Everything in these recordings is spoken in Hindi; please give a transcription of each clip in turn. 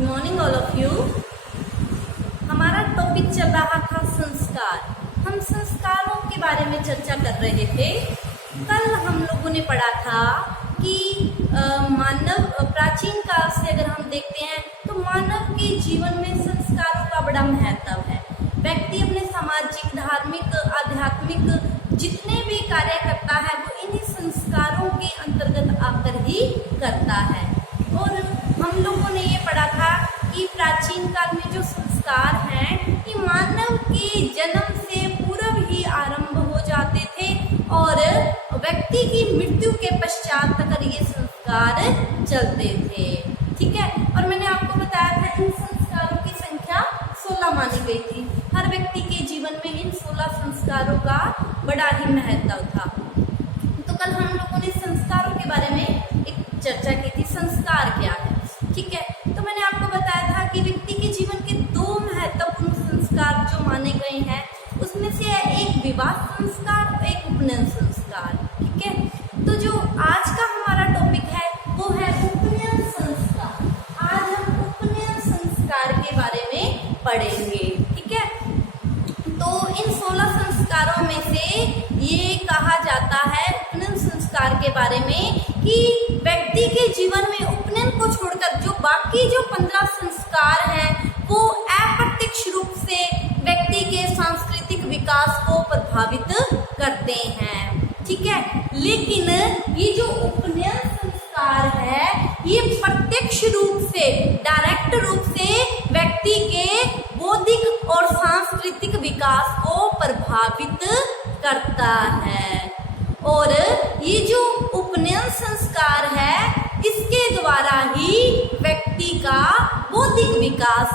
Good morning all of you. हमारा टॉपिक चल रहा था संस्कार। हम संस्कारों के बारे में चर्चा कर रहे थे। कल हम लोगों ने पढ़ा था कि मानव प्राचीन काल से अगर हम देखते हैं तो मानव के जीवन में संस्कारों का बड़ा महत्व है। व्यक्ति अपने सामाजिक, धार्मिक, आध्यात्मिक जितने भी कार्य करता है वो इन्हीं संस्कारों के अंतर्गत आकर ही करता है। और हम लोगों ने ये पढ़ा था कि प्राचीन काल में जो संस्कार हैं ये मानव के जन्म से पूर्व ही आरंभ हो जाते थे और व्यक्ति की मृत्यु के पश्चात तक ये संस्कार चलते थे। ठीक है। और मैंने आपको बताया था इन संस्कारों की संख्या 16 मानी गई थी। हर व्यक्ति के जीवन में इन 16 संस्कारों का बड़ा ही महत्व था। तो कल हम लोगों ने संस्कारों के बारे में एक चर्चा की थी। संस्कार क्या है? ठीक है। तो मैंने आपको बताया था कि व्यक्ति के जीवन के 2 महत्वपूर्ण संस्कार जो माने गए हैं उसमें से है एक विवाह संस्कार और एक उपनयन संस्कार। ठीक है। तो जो आज का हमारा टॉपिक है वो है उपनयन संस्कार। आज हम उपनयन संस्कार के बारे में पढ़ेंगे। ठीक है। तो इन 16 संस्कारों में से ये कहा जाता है उपनयन संस्कार के बारे में कि व्यक्ति के जीवन में उपनयन को छोड़कर जो बाकी जो 15 संस्कार हैं वो अप्रत्यक्ष रूप से व्यक्ति के सांस्कृतिक विकास को प्रभावित करते हैं। ठीक है। लेकिन ये जो उपनयन संस्कार है ये प्रत्यक्ष रूप से, डायरेक्ट रूप से व्यक्ति के बौद्धिक और सांस्कृतिक विकास को प्रभावित करता है। और ये जो उपनयन संस्कार है इसके द्वारा ही व्यक्ति का बौद्धिक विकास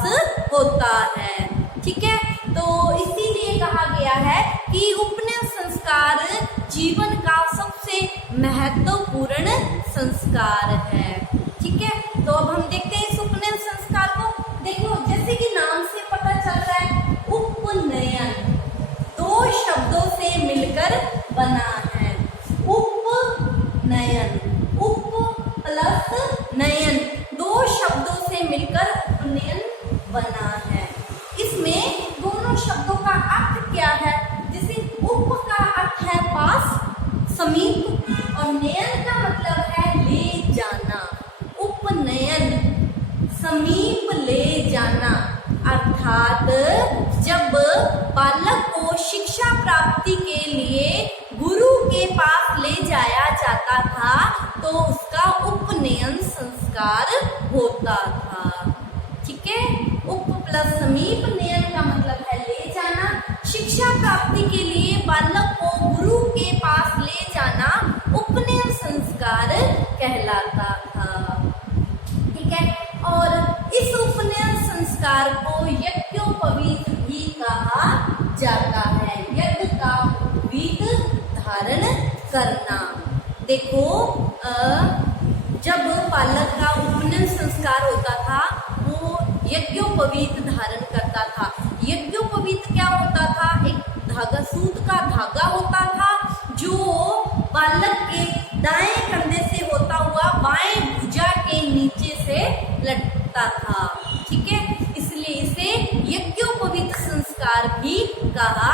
होता है। ठीक है। तो इसीलिए कहा गया है कि उपनयन संस्कार जीवन का सबसे महत्वपूर्ण संस्कार है। ठीक है। तो अब हम देखते हैं इस उपनयन संस्कार को। देखो, जैसे कि नाम से पता चल रहा है उपनयन 2 शब्दों से मिलकर बना है। उपनयन, उप प्लस नयन 2 शब्दों से मिलकर उपनयन बना है। इसमें दोनों शब्दों का अर्थ क्या है? जैसे उप का अर्थ है पास, समीप, और नयन का मतलब है ले जाना। उपनयन समीप ले जाना, अर्थात जब बालक को शिक्षा प्राप्ति के लिए गुरु के पास ले जाया जाता था तो उसका उपनयन संस्कार होता था। ठीक है। उप प्लस समीप, नयन का मतलब है ले जाना। शिक्षा प्राप्ति के लिए बालक को गुरु के पास ले जाना उपनयन संस्कार कहलाता था। ठीक है। और इस उपनयन संस्कार को यज्ञोपवीत भी कहा जाता है। यज्ञ का उपवीत धारण करना। देखो, जब बालक का उपनयन संस्कार होता था वो यज्ञोपवीत धारण करता था। यज्ञोपवीत क्या होता था? एक धागा, सूत का धागा होता था जो बालक के दाएं कंधे से होता हुआ बाएं भुजा के नीचे से लटकता था। ठीक है। इसलिए इसे यज्ञोपवीत संस्कार भी कहा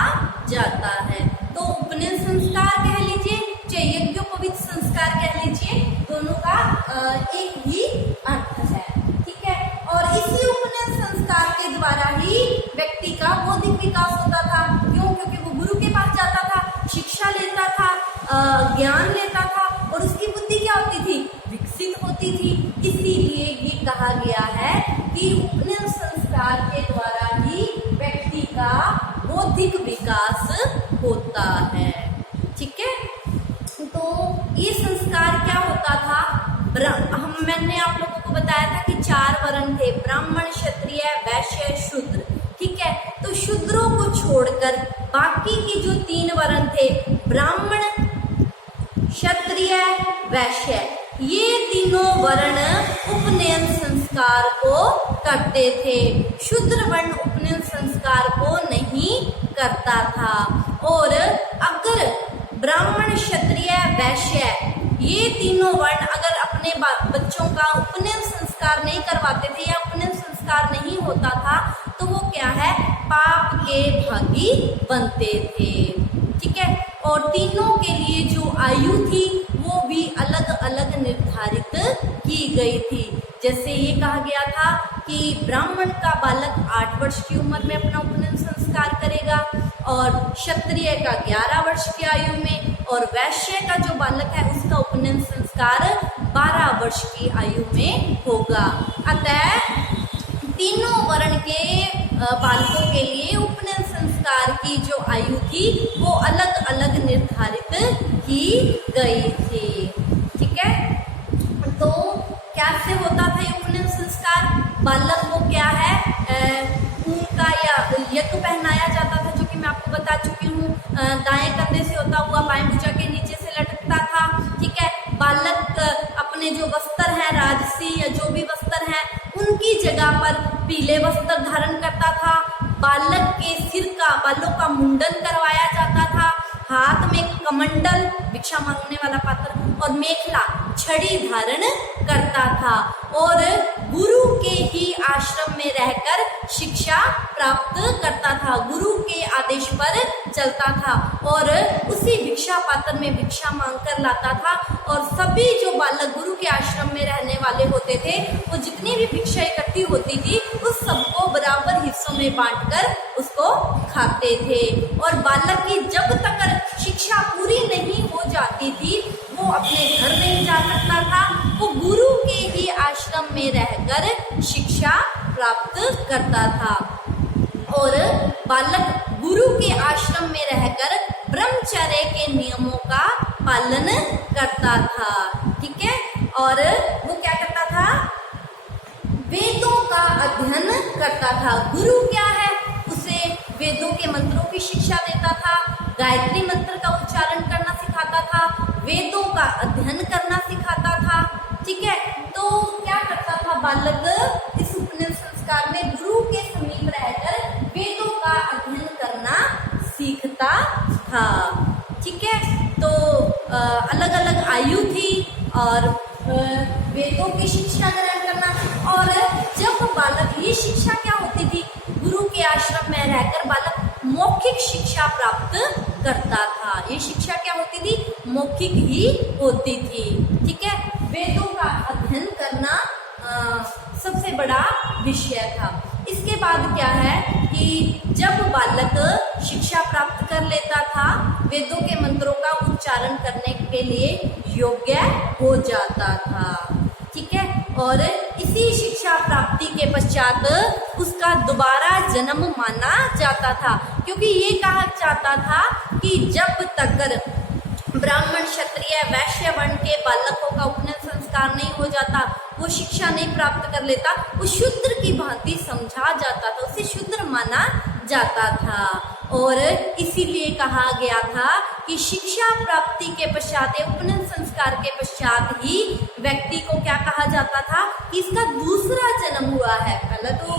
जाता है। तो उपनयन संस्कार कह लीजिए चाहे यज्ञोपवीत संस्कार कह लीजिए, दोनों का एक ही अर्थ है। ठीक है। और इसी उपनयन संस्कार के द्वारा ही व्यक्ति का बौद्धिक विकास होता था। क्यों? क्योंकि वो गुरु के पास जाता था, शिक्षा लेता था, ज्ञान लेता था और उसकी बुद्धि क्या होती थी? विकसित होती थी। इसीलिए ये कहा गया है कि उपनयन संस्कार के द्वारा ही व्यक्ति का बौद्धिक विकास होता है। ठीक है। तो ये संस्कार क्या होता था? मैंने आप लोगों को बताया था कि 4 वर्ण थे, ब्राह्मण, क्षत्रिय, वैश्य, शूद्र। ठीक है। तो शूद्रों को छोड़कर बाकी के जो 3 वर्ण थे, ब्राह्मण, क्षत्रिय, वैश्य, ये तीनों वर्ण उपनयन संस्कार को करते थे। शूद्र वर्ण उपनयन संस्कार को नहीं करता था। और अगर ब्राह्मण, क्षत्रिय, वैश्य ये तीनों वर्ण अगर अपने बच्चों का उपनयन संस्कार नहीं करवाते थे या उपनयन संस्कार नहीं होता था तो वो क्या है, पाप के भागी बनते थे। ठीक है, और तीनों के लिए जो आयु थी वो भी अलग अलग निर्धारित की गई थी। जैसे ये कहा गया था कि ब्राह्मण का बालक 8 वर्ष की उम्र में अपना उपनयन संस्कार करेगा, और क्षत्रिय का 11 वर्ष की आयु में, और वैश्य का जो बालक है उसका उपनयन संस्कार 12 वर्ष की आयु में होगा। अतः तीनों वर्ण के बालकों के लिए उपनयन संस्कार की जो आयु थी वो अलग अलग निर्धारित की गई थी। ठीक है, तो कैसे होता था ये उपनयन संस्कार? बालक को क्या है, ऊन का या यज्ञ पहनाया जाता था, जो कि मैं आपको बता चुकी हूँ। दाएं कंधे से होता हुआ बाएं भुजा के नीचे से लटकता था। ठीक है, बालक अपने जो वस्त्र हैं, राजसी या जो भी वस्त्र हैं, उनकी जगह पर पीले वस्त्र धारण करता था। बालक के सिर का, बालों का मुंडन करवाया जाता था। हाथ में कमंडल, भिक्षा मांगने वाला पात्र, और मेखला, छड़ी धारण करता था, और गुरु के ही आश्रम में रहकर शिक्षा प्राप्त करता था। गुरु के आदेश पर चलता था और उसी भिक्षा पात्र में भिक्षा मांगकर लाता था। और सभी जो बालक गुरु के आश्रम में रहने वाले होते थे, वो जितनी भी भिक्षा इकट्ठी होती थी उस सबको बराबर हिस्सों में बांटकर उसको खाते थे। और बालक की जब तक शिक्षा पूरी नहीं हो जाती थी वो अपने घर नहीं जा सकता था, वो गुरु के ही आश्रम में रहकर शिक्षा प्राप्त करता था। और बालक गुरु के आश्रम में रहकर ब्रह्मचर्य के नियमों का पालन करता था। ठीक है, और वो क्या करता था, वेदों का अध्ययन करता था। गुरु क्या है, उसे वेदों के मंत्रों की शिक्षा देता था, गायत्री मंत्र का उच्चारण करना सिखाता था, वेदों का अध्ययन करना सिखाता था। ठीक है, तो क्या करता था बालक इस उपनयन संस्कार में गुरु के समीप रहकर वेदों का अध्ययन करना सीखता था। ठीक है, तो अलग अलग आयु थी और वेदों की शिक्षा ग्रहण करना। और जब बालक, ये शिक्षा क्या होती थी, गुरु के आश्रम में रहकर बालक मौखिक शिक्षा प्राप्त करता था। ये शिक्षा क्या होती थी, मौखिक ही होती थी। ठीक है, वेदों का अध्ययन करना सबसे बड़ा विषय था। इसके बाद क्या है कि जब बालक शिक्षा प्राप्त कर लेता था, वेदों के मंत्रों का उच्चारण करने के लिए योग्य हो जाता था। ठीक है, और इसी शिक्षा प्राप्ति के पश्चात उसका दोबारा जन्म माना जाता था, क्योंकि ये कहा जाता था कि जब तक ब्राह्मण, क्षत्रिय, वैश्य वर्ण के बालकों का उपनयन संस्कार नहीं हो जाता, वो शिक्षा नहीं प्राप्त कर लेता, वो शूद्र की भांति समझा जाता था, उसे शूद्र माना जाता था। और इसीलिए कहा गया था कि शिक्षा प्राप्ति के पश्चात, उपनयन संस्कार के पश्चात ही व्यक्ति को क्या कहा जाता था कि इसका दूसरा जन्म हुआ है। पहले तो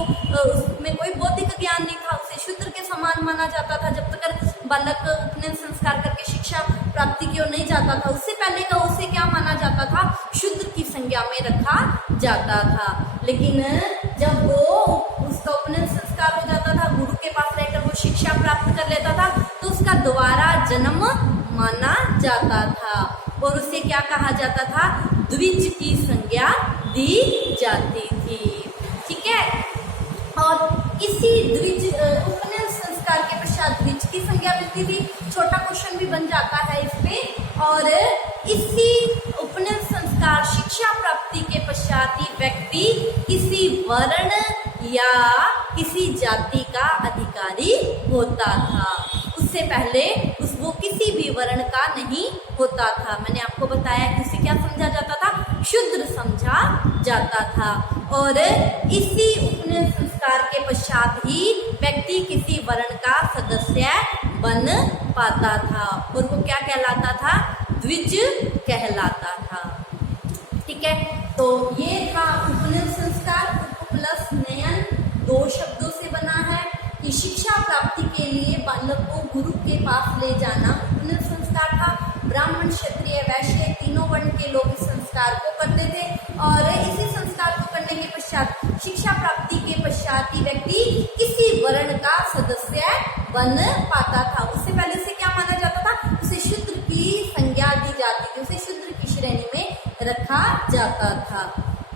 उसमें कोई बौद्धिक ज्ञान नहीं था, उसे शूद्र के समान माना जाता था। जब तक बालक उपनयन संस्कार करके शिक्षा प्राप्ति की ओर नहीं जाता था, उससे पहले का उसे क्या माना जाता था, शूद्र की संज्ञा में रखा जाता था। लेकिन जब वो उसका उपनयन संस्कार हो जाता था, गुरु के पास रहकर वो शिक्षा प्राप्त कर लेता था, तो उसका दोबारा जन्म माना जाता था और उसे क्या कहा जाता था, द्विज की संज्ञा दी जाती थी। ठीक है, और इसी द्विज उपनयन संस्कार के पश्चात द्विज की संज्ञा मिलती थी। छोटा क्वेश्चन भी बन जाता है इस पे। और इसी उपनयन संस्कार शिक्षा प्राप्ति के पश्चात ही व्यक्ति किसी वर्ण या किसी जाति का अधिकारी होता था। उससे पहले वो किसी भी वर्ण का नहीं होता था। मैंने आपको बताया कि उसे क्या समझा जाता था, शूद्र समझा जाता था। और इसी उपनयन संस्कार के पश्चात ही व्यक्ति किसी वर्ण का सदस्य बन पाता था और वो क्या कहलाता था, द्विज कहलाता था। ठीक है, तो ये था उपनयन संस्कार। उप प्लस नयन 2 शब्दों से बना है कि शिक्षा प्राप्ति के लिए बालक को गुरु के पास ले जाना उपनयन संस्कार था। ब्राह्मण, क्षत्रिय, वैश्य तीनों वर्ण के लोग इस संस्कार को करते थे और इसी संस्कार को करने के पश्चात शिक्षा प्राप्ति के पश्चात ही व्यक्ति किसी वर्ण का सदस्य बन पाता था। उससे पहले से क्या माना जाता था, उसे शूद्र की संज्ञा दी जाती थी, उसे शूद्र की श्रेणी में रखा जाता था।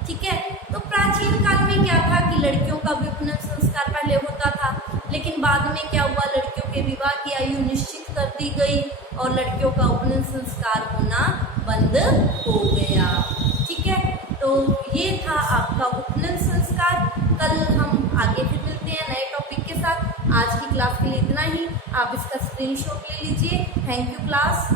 ठीक है, तो प्राचीन काल में क्या था कि लड़कियों का विपणन संस्कार पहले होता था, लेकिन बाद में क्या हुआ, लड़कियों के विवाह की आयु निश्चित कर दी गई और लड़कियों का उपनयन संस्कार होना बंद हो गया। ठीक है, तो ये था आपका उपनयन संस्कार। कल हम आगे फिर मिलते हैं नए टॉपिक के साथ। आज की क्लास के लिए इतना ही। आप इसका स्क्रीनशॉट ले लीजिए। Thank you class.